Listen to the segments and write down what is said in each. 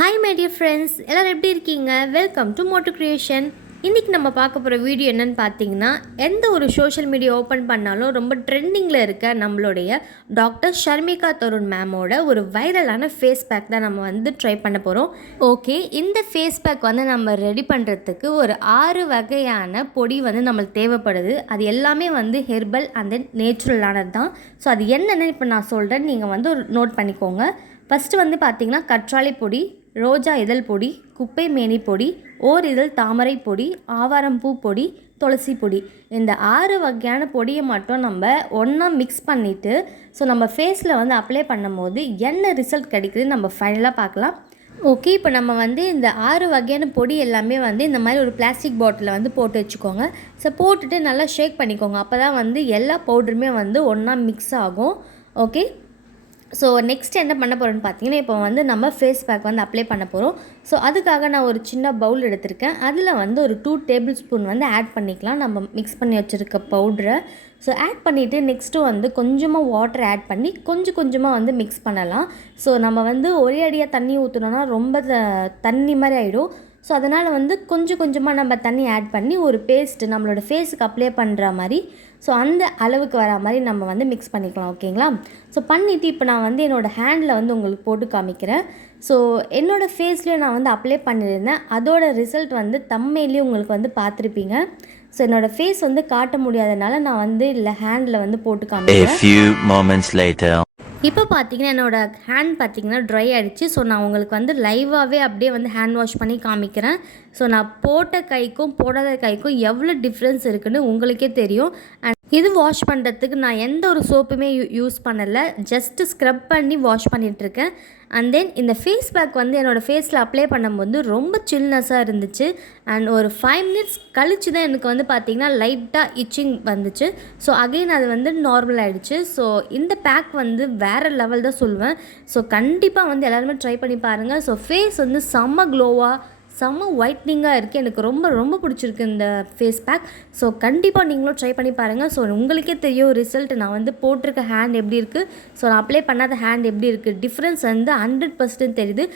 Hi my dear friends, எல்லாரும் எப்படி இருக்கீங்க? Welcome to Moto Creation. இன்றைக்கி நம்ம பார்க்க போகிற வீடியோ என்னென்னு பார்த்தீங்கன்னா, எந்த ஒரு சோஷியல் மீடியா ஓப்பன் பண்ணாலும் ரொம்ப ட்ரெண்டிங்கில் இருக்க நம்மளுடைய டாக்டர்.ஷர்மிகாதருன் மேமோட ஒரு வைரலான ஃபேஸ் பேக் தான் நம்ம வந்து ட்ரை பண்ண போகிறோம். ஓகே, இந்த ஃபேஸ் பேக் வந்து நம்ம ரெடி பண்ணுறதுக்கு ஒரு 6 வகையான பொடி வந்து நம்மளுக்கு தேவைப்படுது. அது எல்லாமே வந்து ஹெர்பல் அண்ட் தென் நேச்சுரலானது தான். ஸோ அது என்னென்னு இப்போ நான் சொல்கிறேன், நீங்கள் வந்து ஒரு நோட் பண்ணிக்கோங்க. ஃபஸ்ட்டு வந்து பார்த்திங்கன்னா கற்றாழை பொடி, ரோஜா இதழ் பொடி, குப்பை மேனி பொடி, ஓர் இதழ் தாமரை பொடி, ஆவாரம்பூ பொடி, துளசி பொடி. இந்த 6 வகையான பொடியை மட்டும் நம்ம ஒன்றா மிக்ஸ் பண்ணிவிட்டு ஸோ நம்ம ஃபேஸில் வந்து அப்ளை பண்ணும்போது என்ன ரிசல்ட் கிடைக்குதுன்னு நம்ம ஃபைனலாக பார்க்கலாம். ஓகே, இப்போ நம்ம வந்து இந்த 6 வகையான பொடி எல்லாமே வந்து இந்த மாதிரி ஒரு பிளாஸ்டிக் பாட்டிலில் வந்து போட்டு வச்சுக்கோங்க. ஸோ போட்டுட்டு நல்லா ஷேக் பண்ணிக்கோங்க. அப்போ தான் வந்து எல்லா பவுடருமே வந்து ஒன்றா மிக்ஸ் ஆகும். ஓகே, ஸோ நெக்ஸ்ட் என்ன பண்ண போகிறோன்னு பார்த்தீங்கன்னா, இப்போ வந்து நம்ம ஃபேஸ் பேக் வந்து அப்ளை பண்ண போகிறோம். ஸோ அதுக்காக நான் ஒரு சின்ன பவுல் எடுத்திருக்கேன். அதில் வந்து ஒரு 2 டேபிள் ஸ்பூன் வந்து ஆட் பண்ணிக்கலாம் நம்ம மிக்ஸ் பண்ணி வச்சுருக்க பவுட்ரை. ஸோ ஆட் பண்ணிவிட்டு நெக்ஸ்ட்டு வந்து கொஞ்சமாக வாட்டர் ஆட் பண்ணி கொஞ்சம் கொஞ்சமாக வந்து மிக்ஸ் பண்ணலாம். ஸோ நம்ம வந்து ஒரே அடியாக தண்ணி ஊற்றினோன்னா ரொம்ப தண்ணி மாதிரி ஆகிடும். ஸோ அதனால் வந்து கொஞ்சம் கொஞ்சமாக நம்ம தண்ணி ஆட் பண்ணி ஒரு பேஸ்ட்டு நம்மளோட ஃபேஸுக்கு அப்ளை பண்ணுற மாதிரி ஸோ அந்த அளவுக்கு வர மாதிரி நம்ம வந்து மிக்ஸ் பண்ணிக்கலாம். ஓகேங்களா? ஸோ பண்ணிவிட்டு இப்போ நான் வந்து என்னோடய ஹேண்டில் வந்து உங்களுக்கு போட்டு காமிக்கிறேன். ஸோ என்னோடய ஃபேஸ்லேயும் நான் வந்து அப்ளை பண்ணியிருந்தேன். அதோட ரிசல்ட் வந்து தம்மையிலேயே உங்களுக்கு வந்து பார்த்துருப்பீங்க. ஸோ என்னோடய ஃபேஸ் வந்து காட்ட முடியாதனால நான் வந்து இல்லை ஹேண்டில் வந்து போட்டு காமிக்கிறேன். இப்போ பார்த்தீங்கன்னா என்னோடய ஹேண்ட் பார்த்தீங்கன்னா ட்ரை ஆகிடுச்சு. ஸோ நான் உங்களுக்கு வந்து லைவாகவே அப்படியே வந்து ஹேண்ட் வாஷ் பண்ணி காமிக்கிறேன். ஸோ நான் போட்ட கைக்கும் போடாத கைக்கும் எவ்வளோ டிஃப்ரென்ஸ் இருக்குதுன்னு உங்களுக்கே தெரியும். அண்ட் இது வாஷ் பண்ணுறதுக்கு நான் எந்த ஒரு சோப்புமே யூஸ் பண்ணலை, ஜஸ்ட்டு ஸ்க்ரப் பண்ணி வாஷ் பண்ணிகிட்ருக்கேன். அண்ட் தென் இந்த ஃபேஸ் பேக் வந்து என்னோடய ஃபேஸில் அப்ளை பண்ணும்போது ரொம்ப சில்னஸாக இருந்துச்சு. அண்ட் ஒரு 5 மினிட்ஸ் கழித்து தான் எனக்கு வந்து பார்த்திங்கன்னா லைட்டாக இச்சிங் வந்துச்சு. ஸோ அகெயின் அது வந்து நார்மல் ஆகிடுச்சு. ஸோ இந்த பேக் வந்து வேறு லெவல் தான் சொல்லுவேன். ஸோ கண்டிப்பாக வந்து எல்லாருமே ட்ரை பண்ணி பாருங்கள். ஸோ ஃபேஸ் வந்து செம்ம க்ளோவாக செம்ம ஒயிட்னிங்காக இருக்குது. எனக்கு ரொம்ப ரொம்ப பிடிச்சிருக்கு இந்த ஃபேஸ் பேக். ஸோ கண்டிப்பாக நீங்களும் ட்ரை பண்ணி பாருங்கள். ஸோ உங்களுக்கே தெரியும் ரிசல்ட். நான் வந்து போட்டிருக்க ஹேண்ட் எப்படி இருக்குது, ஸோ நான் அப்ளை பண்ணாத ஹேண்ட் எப்படி இருக்குது, டிஃப்ரென்ஸ் வந்து 100% தெரியுது.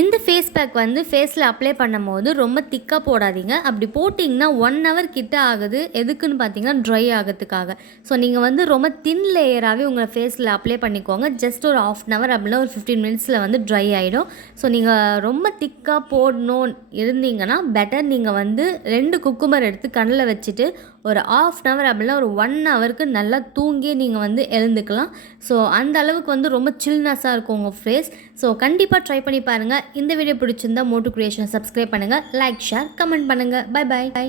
இந்த ஃபேஸ் பேக் வந்து ஃபேஸில் அப்ளை பண்ணும் போது ரொம்ப திக்காக போடாதீங்க. அப்படி போட்டிங்கன்னா 1 hour கிட்ட ஆகுது. எதுக்குன்னு பார்த்தீங்கன்னா ட்ரை ஆகிறதுக்காக. ஸோ நீங்கள் வந்து ரொம்ப தின் லேயராகவே உங்கள் ஃபேஸில் அப்ளை பண்ணிக்கோங்க. ஜஸ்ட் ஒரு 1/2 hour அப்படின்னா ஒரு 15 minutesல வந்து ட்ரை ஆகிடும். ஸோ நீங்கள் ரொம்ப திக்காக போடணும் இருந்தீங்கன்னா பெட்டர் நீங்கள் வந்து 2 குக்கும்பர் எடுத்து கண்ணில் வச்சுட்டு ஒரு 1/2 hour அப்படின்னா ஒரு 1 hourக்கு நல்லா தூங்கியே நீங்கள் வந்து எழுந்துக்கலாம். ஸோ அந்த அளவுக்கு வந்து ரொம்ப சில்னஸாக இருக்கும் உங்கள் ஃபேஸ். ஸோ கண்டிப்பாக ட்ரை பண்ணி பாருங்கள். இந்த வீடியோ பிடிச்சிருந்தா மோட்டோ கிரியேஷன் சப்ஸ்கிரைப் பண்ணுங்கள், லைக், ஷேர், கமெண்ட் பண்ணுங்கள். பை.